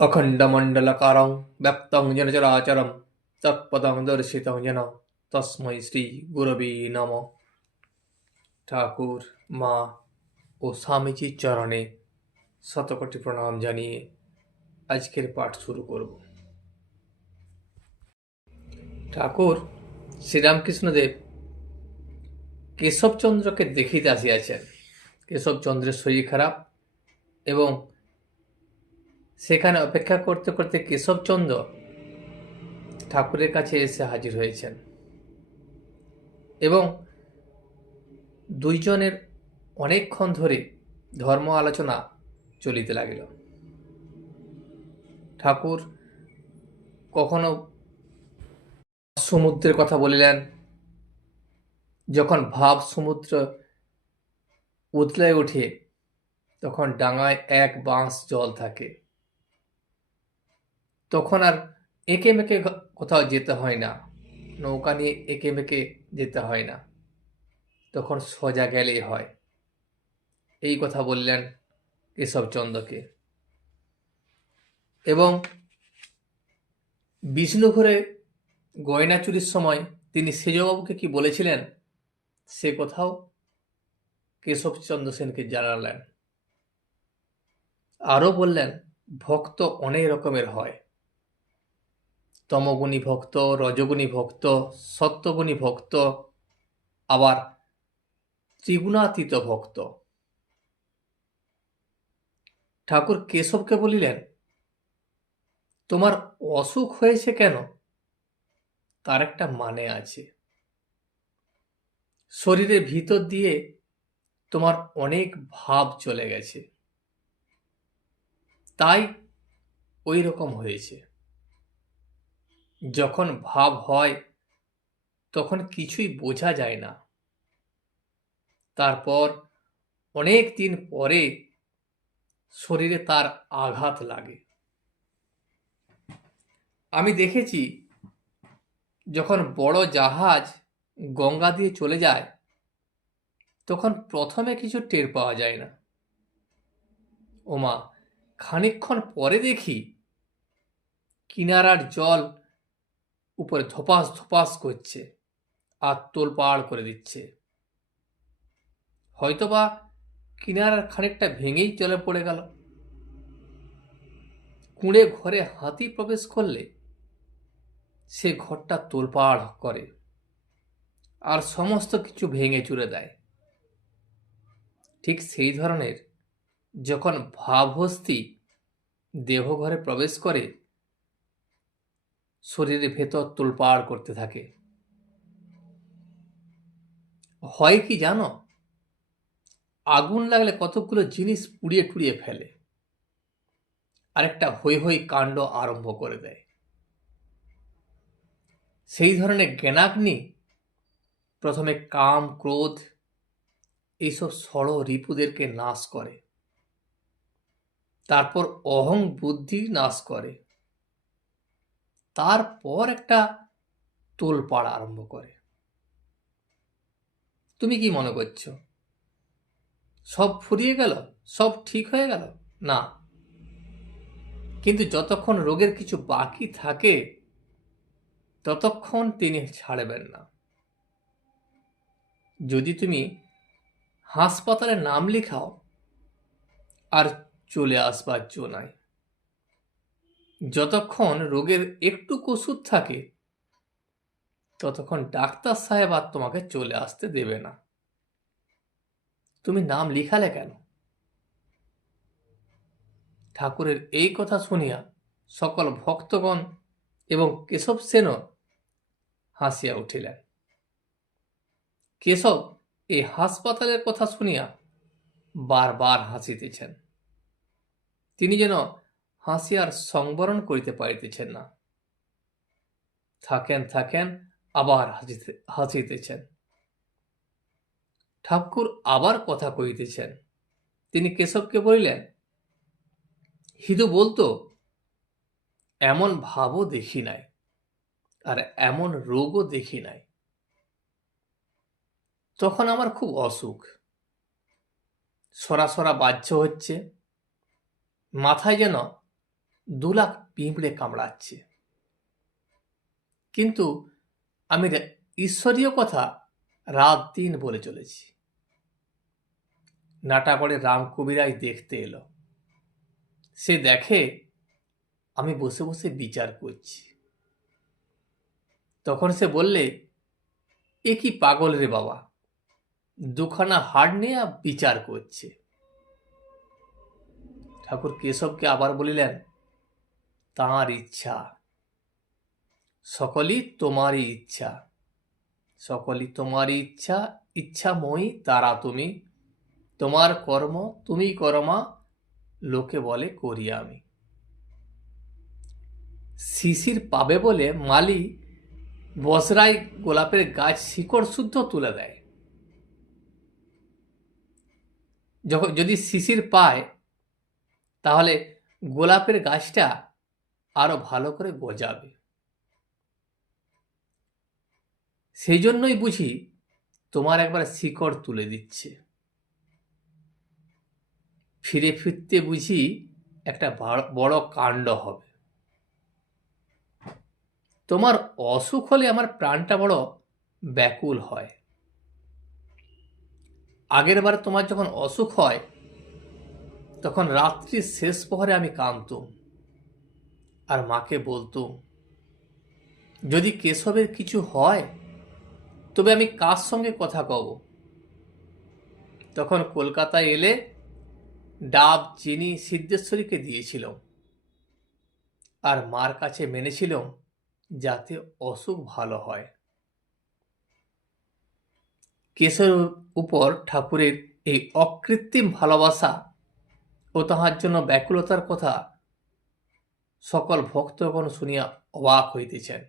अखण्डमण्डलकारं व्याप्तं येन चराचरं तत्पदं दर्शितं येन তসমৈ শ্রী গুরবে নম। ঠাকুর, মা ও স্বামীজির চরণে শতকোটি প্রণাম জানিয়ে আজকের পাঠ শুরু করব। ঠাকুর শ্রীরামকৃষ্ণদেব কেশবচন্দ্রকে দেখিতে আসিয়াছেন। কেশবচন্দ্রের শরীর খারাপ এবং সেখানে অপেক্ষা করতে করতে কেশবচন্দ্র ঠাকুরের কাছে এসে হাজির হয়েছেন এবং দুইজনের অনেকক্ষণ ধরে ধর্ম আলোচনা চলিতে লাগিল। ঠাকুর কখনো সমুদ্রের কথা বলিলেন, যখন ভাব সমুদ্র উতলে ওঠে তখন ডাঙায় এক বাঁশ জল থাকে, তখন আর এঁকে মেঁকে কোথাও যেতে হয় না, নৌকা নিয়ে এঁকে মেঁকে যেতে হয় না, তখন সোজা গেলেই হয়। এই কথা বললেন কেশবচন্দ্রকে। এবং বিষ্ণুঘরে গয়না চুরির সময় তিনি সেজবাবুকে কি বলেছিলেন সে কথাও কেশবচন্দ্র সেনকে জানালেন। আরও বললেন, ভক্ত অনেক রকমের হয়, তমগুণী ভক্ত, রজগুণী ভক্ত, সত্যগুণী ভক্ত, আবার ত্রিগুণাতীত ভক্ত। ঠাকুর কেশবকে বলিলেন, তোমার অসুখ হয়েছে কেন, তার একটা মানে আছে। শরীরের ভিতর দিয়ে তোমার অনেক ভাব চলে গেছে, তাই ওই রকম হয়েছে। যখন ভাব হয় তখন কিছুই বোঝা যায় না, তারপর অনেক দিন পরে শরীরে তার আঘাত লাগে। আমি দেখেছি, যখন বড় জাহাজ গঙ্গা দিয়ে চলে যায় তখন প্রথমে কিছু টের পাওয়া যায় না, ওমা খানিকক্ষণ পরে দেখি কিনারার জল উপরে ধপাস ধপাস করছে আর তোলপাড় করে দিচ্ছে। হয়তোবা কিনারার খানিকটা ভেঙেই জলে পড়ে গেল। কুঁড়ে ঘরে হাতি প্রবেশ করলে সে ঘরটা তোলপাড় করে আর সমস্ত কিছু ভেঙে চুরে দেয়। ঠিক সেই ধরনের যখন ভাবহস্তি দেহঘরে প্রবেশ করে, শরীরের ভেতর তোলপাড় করতে থাকে। হয় কি জানো, আগুন লাগলে কতগুলো জিনিস পুড়িয়ে টুড়িয়ে ফেলে, আর একটা হৈ হৈ কাণ্ড আরম্ভ করে দেয়। সেই ধরনের জ্ঞানাগ্নি প্রথমে কাম, ক্রোধ এইসব ষড় রিপুদেরকে নাশ করে, তারপর অহং বুদ্ধি নাশ করে, তারপর একটা তোলপাড় আরম্ভ করে। তুমি কি মনে করছো সব ফুরিয়ে গেল, সব ঠিক হয়ে গেল? না, কিন্তু যতক্ষণ রোগের কিছু বাকি থাকে ততক্ষণ তিনি ছাড়বেন না। যদি তুমি হাসপাতালে নাম লেখাও আর চলে আসবার জো নাই, যতক্ষণ রোগের একটু ওষুধ থাকে ততক্ষণ ডাক্তার সাহেব আর তোমাকে চলে আসতে দেবে না। তুমি নাম লিখালে কেন? ঠাকুরের এই কথা শুনিয়া সকল ভক্তগণ এবং কেশব সেনও হাসিয়া উঠিলেন। কেশব এই হাসপাতালের কথা শুনিয়া বারবার হাসিতেছেন, তিনি যেন হাসিয়ার সংবরণ করিতে পারিতেছেন না। থাকেন থাকেন, আবার হাসিতেছেন। ঠাকুর আবার কথা কহিতেছেন। তিনি কেশবকে বলিলেন, হিদু বলতো, এমন ভাবও দেখি নাই আর এমন রোগও দেখি নাই। তখন আমার খুব অসুখ, সরা সরা বাহ্য হচ্ছে, মাথায় যেন 2 লাখ পিঁপড়ে কামড়াচ্ছে, কিন্তু আমি ঈশ্বরীয় কথা রাত দিন বলে চলেছি। নাটাগড়ে রাম কবিরাজ দেখতে এলো। সে দেখে আমি বসে বসে বিচার করছি। তখন সে বললে, এ কি পাগল রে বাবা, 2খানা হাড় নিয়ে বিচার করছে। ঠাকুর কেশবকে আবার বলিলেন, তাঁর ইচ্ছা, সকলই তোমারই ইচ্ছা, সকলই তোমারই ইচ্ছা, ইচ্ছাময়ী তারা তুমি, তোমার কর্ম তুমি করো মা, লোকে বলে করি আমি। শিশির পাবে বলে মালি বসরাই গোলাপের গাছ শিকড় শুদ্ধ তুলে দেয়। যদি শিশির পায় তাহলে গোলাপের গাছটা আরো ভালো করে গজাবে। সেই জন্যই বুঝি তোমার একবার শিকড় তুলে দিচ্ছে। ফিরে ফিরতে বুঝি একটা বড় কাণ্ড হবে। তোমার অসুখ হলে আমার প্রাণটা বড় ব্যাকুল হয়। আগের বার তোমার যখন অসুখ হয় তখন রাত্রির শেষ প্রহরে আমি কাঁদতুম আর মাকে বলতুম, যদি কেশবের কিছু হয় তবে আমি কার সঙ্গে কথা কব। তখন কলকাতায় এলে ডাব চিনি সিদ্ধেশ্বরীকে দিয়েছিলাম আর মার কাছে মেনেছিলাম যাতে অসুখ ভালো হয়। কেশবের উপর ঠাকুরের এই অকৃত্রিম ভালোবাসা ও তাহার জন্য ব্যাকুলতার কথা সকল ভক্তগণ শুনিয়া অবাক হইতেছেন।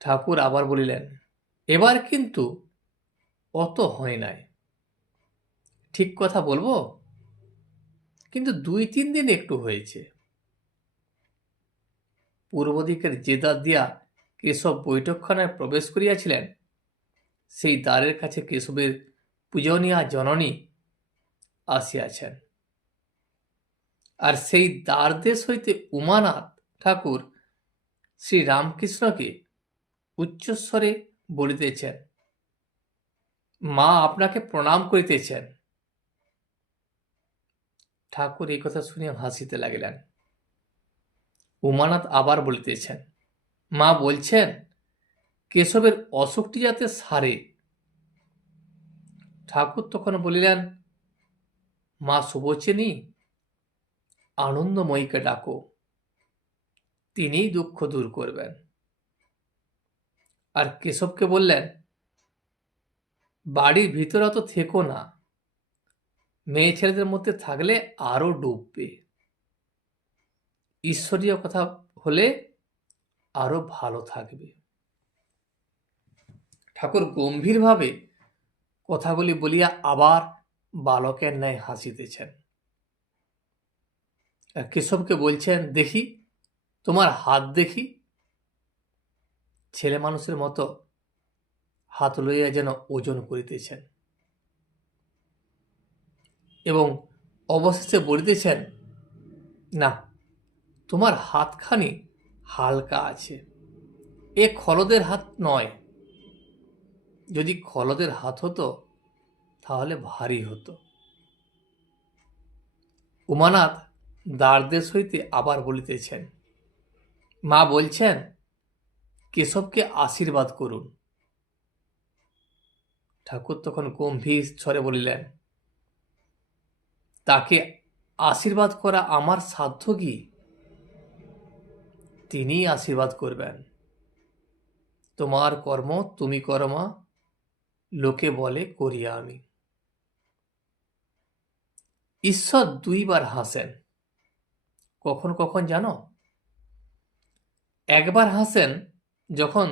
ঠাকুর আবার বলিলেন, এবার কিন্তু অত হয় নাই, ঠিক কথা বলবো, কিন্তু 2-3 দিন একটু হয়েছে। পূর্ব দিকের যে দ্বার দিয়া কেশব বৈঠকখানায় প্রবেশ করিয়াছিলেন সেই দ্বারের কাছে কেশবের পূজনীয়া জননী আসিয়াছেন, আর সেই দ্বারদেশ হইতে উমানাথ ঠাকুর শ্রী রামকৃষ্ণকে উচ্চস্বরে বলিতেছেন, মা আপনাকে প্রণাম করিতেছেন। ঠাকুর এই কথা শুনিয়া হাসিতে লাগিলেন। উমানাথ আবার বলিতেছেন, মা বলছেন কেশবের অসুখটি যাতে সারে। ঠাকুর তখন বলিলেন, মা শুভচিনী, আনন্দময়ীকে ডাকো, তিনিই দুঃখ দূর করবেন। আর কেশবকে বললেন, বাড়ির ভিতরে অত থেকো না, মেয়ে ছেলেদের মধ্যে থাকলে আরো ডুববে, ঈশ্বরীয় কথা হলে আরো ভালো থাকবে। ঠাকুর গম্ভীরভাবে কথাগুলি বলিয়া আবার বালকের ন্যায় হাসিতেছেন। আর কেশবকে বলছেন, দেখি তোমার হাত দেখি। ছেলে মানুষের মতো হাত লইয়া যেন ওজন করিতেছেন এবং অবশেষে বলিতেছেন, না, তোমার হাতখানি হালকা আছে, এ খলদের হাত নয়, যদি খলদের হাত হতো তাহলে ভারী হতো। উমানাথ দ্বারদেশ হইতে আবার বলিতেছেন, মা বলছেন কেশবকে আশীর্বাদ করুন। ঠাকুর তখন গম্ভীর স্বরে বলিলেন, তাকে আশীর্বাদ করা আমার সাধ্য কি? তিনিই আশীর্বাদ করবেন। তোমার কর্ম তুমি করো মা, লোকে বলে করি আমি। ঈশ্বর 2বার হাসেন। কখন কখন জানো? একবার হাসেন যখন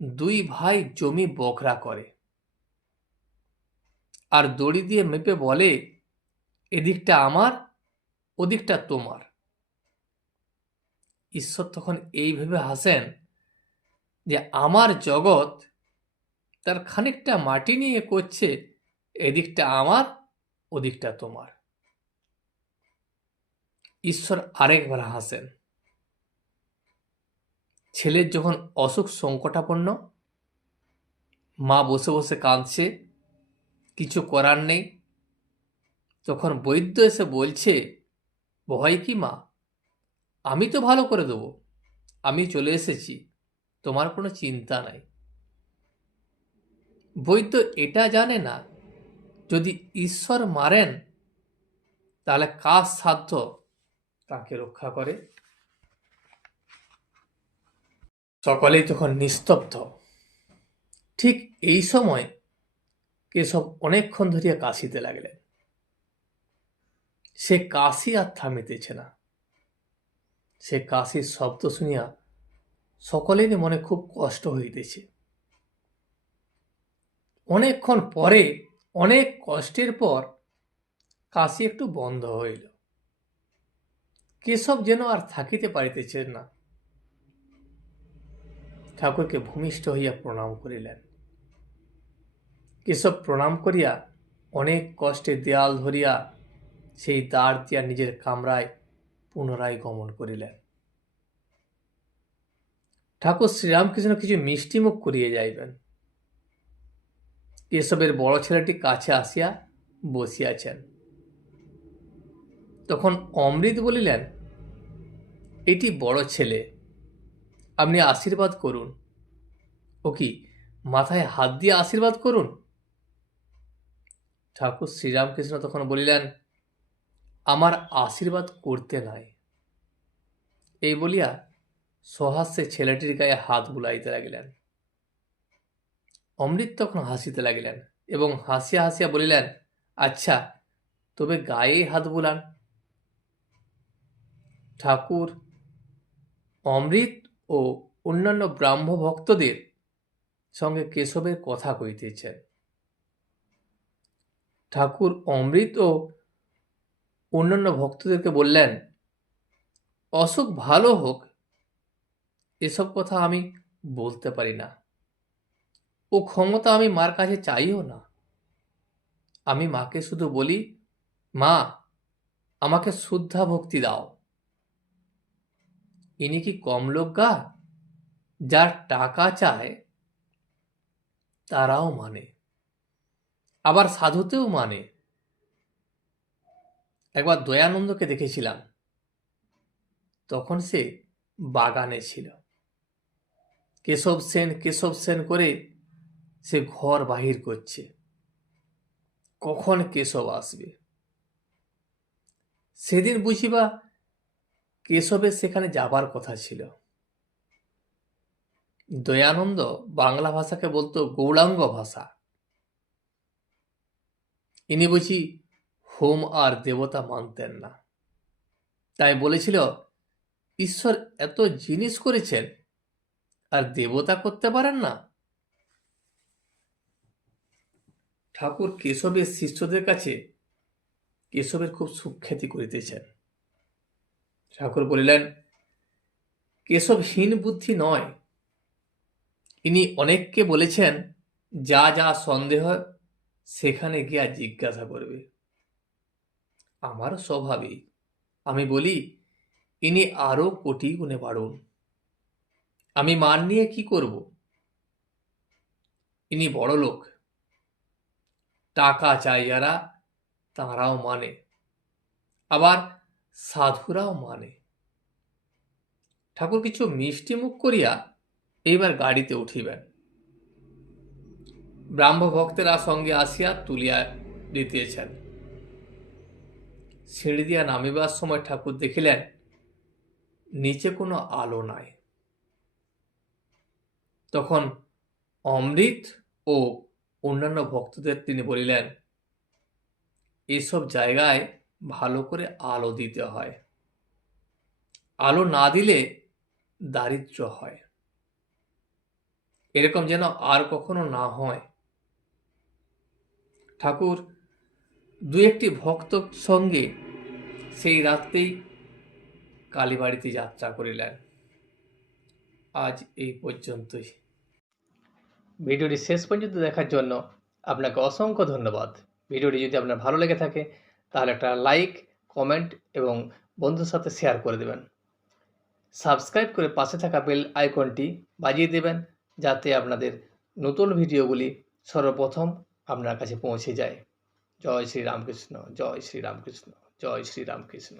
2 ভাই জমি বখরা করে আর দড়ি দিয়ে মেপে বলে, এদিকটা আমার, ওদিকটা তোমার। ঈশ্বর তখন এইভাবে হাসেন যে আমার জগৎ তার খানিকটা মাটি নিয়ে করছে, এদিকটা আমার, ওদিকটা তোমার। ঈশ্বর আরেকবার হাসেন। ছেলের যখন অসুখ সংকটাপন্ন, মা বসে বসে কাঁদছে, কিছু করার নেই, তখন বৈদ্য এসে বলছে, ভয় কি মা, আমি তো ভালো করে দেবো, আমি চলে এসেছি, তোমার কোনো চিন্তা নাই। বৈদ্য এটা জানে না, যদি ঈশ্বর মারেন তাহলে কার সাধ্য তাকে রক্ষা করে। সকলেই তখন নিস্তব্ধ। ঠিক এই সময় কেশব অনেকক্ষণ ধরিয়া কাশিতে লাগলেন। সে কাশি আর থামিতেছে না। সে কাশির শব্দ শুনিয়া সকলেরই মনে খুব কষ্ট হইতেছে। অনেকক্ষণ পরে, অনেক কষ্টের পর কাশি একটু বন্ধ হইল। কেশব যেন আর থাকিতে পারিতেছেন না। ঠাকুরকে ভূমিষ্ঠ হইয়া প্রণাম করিলেন। কেশব প্রণাম করিয়া অনেক কষ্টে দেয়াল ধরিয়া সেই দ্বার দিয়া নিজের কামরায় পুনরায় গমন করিলেন। ঠাকুর শ্রীরামকৃষ্ণ কিছু মিষ্টিমুখ করিয়া যাইবেন। কেশবের বড় ছেলেটি কাছে আসিয়া বসিয়াছেন। তখন অমৃত বলিলেন, এটি বড় ছেলে, আপনি আশীর্বাদ করুন। ও কি, মাথায় হাত দিয়ে আশীর্বাদ করুন। ঠাকুর শ্রীরামকৃষ্ণ তখন বলিলেন, আমার আশীর্বাদ করতে নাই। এই বলিয়া সহাস্যে ছেলেটির গায়ে হাত বুলাইতে লাগিলেন। অমৃত তখন হাসিতে লাগিলেন এবং হাসিয়া হাসিয়া বলিলেন, আচ্ছা, তবে গায়ে হাত বুলান। ঠাকুর অমৃত ও অন্যান্য ব্রাহ্ম ভক্তদের সঙ্গে কেশবের কথা কইতেছেন। ঠাকুর অমৃত ও অন্যান্য ভক্তদেরকে বললেন, অসুখ ভালো হোক, এসব কথা আমি বলতে পারি না, ও ক্ষমতা আমি মার কাছে চাইও না। আমি মাকে শুধু বলি, মা, আমাকে শুদ্ধা ভক্তি দাও। ইনি কি কম লোক গা, যার টাকা চায় তারাও মানে, আবার সাধুতেও মানে। একবার দয়ানন্দকে দেখেছিলাম, তখন সে বাগানে ছিল। কেশব সেন করে সে ঘর বাহির করছে, কখন কেশব আসবে। সেদিন বুঝিবা কেশবের সেখানে যাবার কথা ছিল। দয়ানন্দ বাংলা ভাষাকে বলতো গৌড়াঙ্গ ভাষা। ইনি বুঝি হোম আর দেবতা মানতেন না, তাই বলেছিল, ঈশ্বর এত জিনিস করেছেন আর দেবতা করতে পারেন না। ঠাকুর কেশবের শিষ্যদের কাছে কেশবের খুব সুখ্যাতি করিতেছেন। ঠাকুর বলিলেন, কেশব হীন বুদ্ধি নয়। ইনি অনেককে বলেছেন, যা যা সন্দেহ সেখানে গিয়া জিজ্ঞাসা করবে। আমারও স্বভাবই, আমি বলি, ইনি আরো কোটি গুণে বাড়ুন, আমি মান নিয়ে কি করব। ইনি বড় লোক, টাকা চাই যারা তারাও মানে, আবার সাধুরাও মানে। ঠাকুর কিছু মিষ্টি মুখ করিয়া এইবার গাড়িতে উঠিবেন। ব্রাহ্ম ভক্তেরা সঙ্গে আসিয়া তুলিয়া দিতেছেন। সিঁড়ি দিয়া নামিবার সময় ঠাকুর দেখিলেন নিচে কোনো আলো নাই। তখন অমৃত ও অন্যান্য ভক্তদের তিনি বলিলেন, এসব জায়গায় ভালো করে আলো দিতে হয়, আলো না দিলে দারিদ্র হয়, এরকম যেন আর কখনো না হয়। ঠাকুর দু একটি ভক্ত সঙ্গে সেই রাত্রেই কালীবাড়িতে যাত্রা করিলেন। আজ এই পর্যন্তই। ভিডিওটি শেষ পর্যন্ত দেখার জন্য আপনাকে অসংখ্য ধন্যবাদ। ভিডিওটি যদি আপনার ভালো লেগে থাকে তাহলে একটা লাইক, কমেন্ট এবং বন্ধুর সাথে শেয়ার করে দেবেন। সাবস্ক্রাইব করে পাশে থাকা বেল আইকনটি বাজিয়ে দেবেন, যাতে আপনাদের নতুন ভিডিওগুলি সর্বপ্রথম আপনার কাছে পৌঁছে যায়। জয় শ্রী রামকৃষ্ণ, জয় শ্রী রামকৃষ্ণ, জয় শ্রী রামকৃষ্ণ।